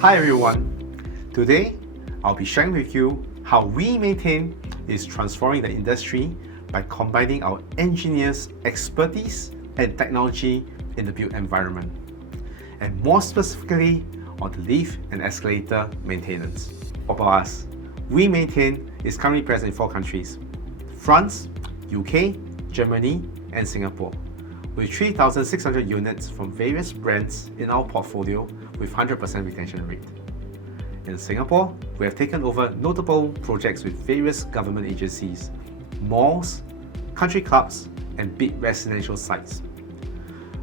Hi everyone, today I'll be sharing with you how WeMaintain is transforming the industry by combining our engineers' expertise and technology in the built environment, and more specifically on the lift and escalator maintenance. About us, WeMaintain is currently present in 4 countries: France, UK, Germany, and Singapore, with 3,600 units from various brands in our portfolio with 100% retention rate. In Singapore, we have taken over notable projects with various government agencies, malls, country clubs, and big residential sites.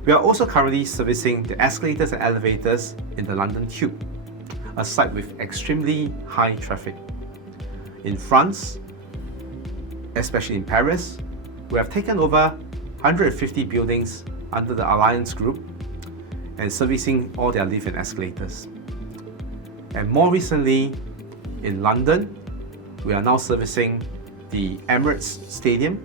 We are also currently servicing the escalators and elevators in the London Tube, a site with extremely high traffic. In France, especially in Paris, we have taken over 150 buildings under the Alliance Group and servicing all their lift and escalators. And more recently, in London, we are now servicing the Emirates Stadium,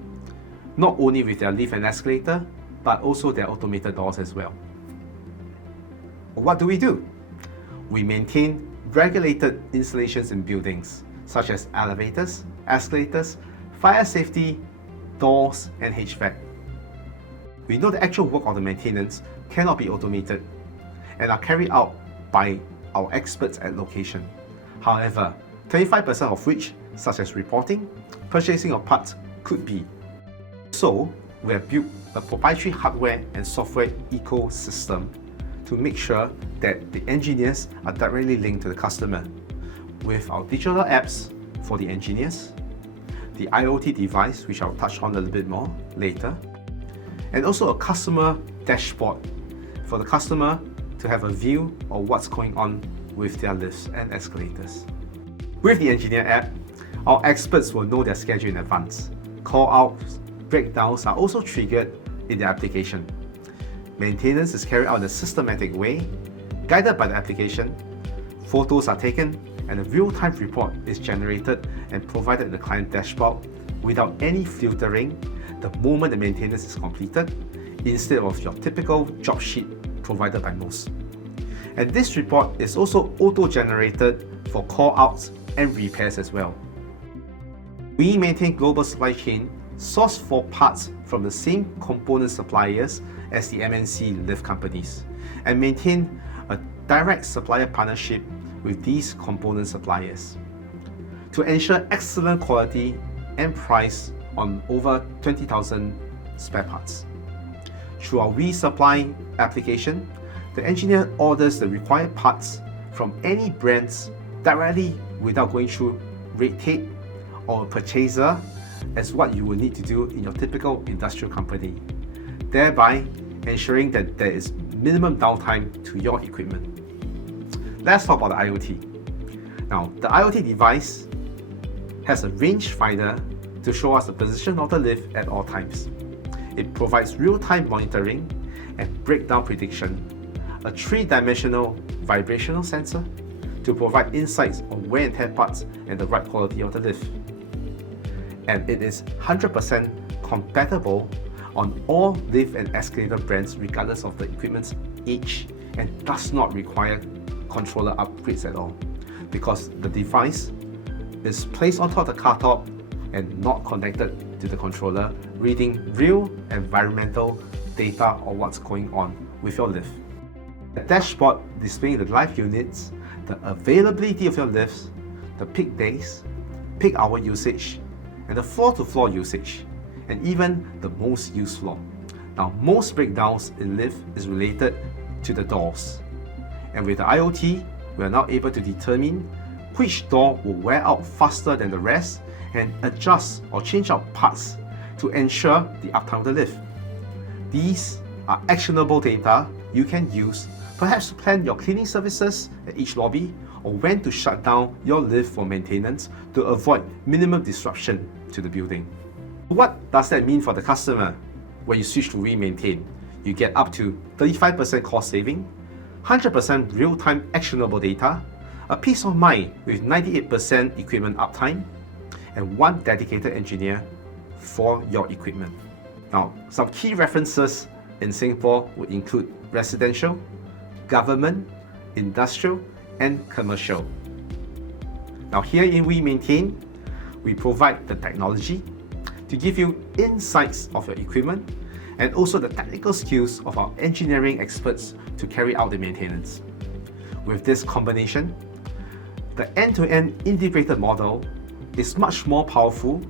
not only with their lift and escalator, but also their automated doors as well. What do? We maintain regulated installations in buildings, such as elevators, escalators, fire safety, doors, and HVAC. We know the actual work of the maintenance cannot be automated and are carried out by our experts at location. However, 25% of which, such as reporting, purchasing of parts, could be. So, we have built a proprietary hardware and software ecosystem to make sure that the engineers are directly linked to the customer, with our digital apps for the engineers, the IoT device, which I'll touch on a little bit more later, and also a customer dashboard for the customer to have a view of what's going on with their lifts and escalators. With the engineer app, our experts will know their schedule in advance. Call-outs, breakdowns are also triggered in the application. Maintenance is carried out in a systematic way, guided by the application. Photos are taken and a real-time report is generated and provided in the client dashboard without any filtering the moment the maintenance is completed, instead of your typical job sheet provided by most. And this report is also auto-generated for call-outs and repairs as well. We maintain global supply chain, source for parts from the same component suppliers as the MNC lift companies, and maintain a direct supplier partnership with these component suppliers to ensure excellent quality and price on over 20,000 spare parts. Through our WeSupply application, the engineer orders the required parts from any brands directly without going through red tape or a purchaser, as what you will need to do in your typical industrial company, thereby ensuring that there is minimum downtime to your equipment. Let's talk about the IoT. Now, the IoT device has a rangefinder to show us the position of the lift at all times. It provides real-time monitoring and breakdown prediction, a 3-dimensional vibrational sensor to provide insights on wear and tear parts and the right quality of the lift. And it is 100% compatible on all lift and escalator brands regardless of the equipment's age, and does not require controller upgrades at all, because the device is placed on top of the car top and not connected to the controller, reading real environmental data of what's going on with your lift. A dashboard displaying the live units, the availability of your lifts, the peak days, peak hour usage, and the floor-to-floor usage, and even the most used floor. Now, most breakdowns in lift is related to the doors. And with the IoT, we are now able to determine which door will wear out faster than the rest and adjust or change out parts to ensure the uptime of the lift. These are actionable data you can use perhaps to plan your cleaning services at each lobby, or when to shut down your lift for maintenance to avoid minimum disruption to the building. What does that mean for the customer? When you switch to WeMaintain, you get up to 35% cost saving, 100% real-time actionable data, a peace of mind with 98% equipment uptime, and 1 dedicated engineer for your equipment. Now, some key references in Singapore would include residential, government, industrial, and commercial. Now here in WeMaintain, we provide the technology to give you insights of your equipment and also the technical skills of our engineering experts to carry out the maintenance. With this combination, the end-to-end integrated model is much more powerful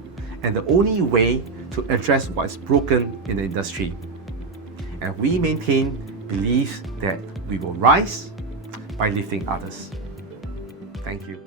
and the only way to address what is broken in the industry. And WeMaintain believes that we will rise by lifting others. Thank you.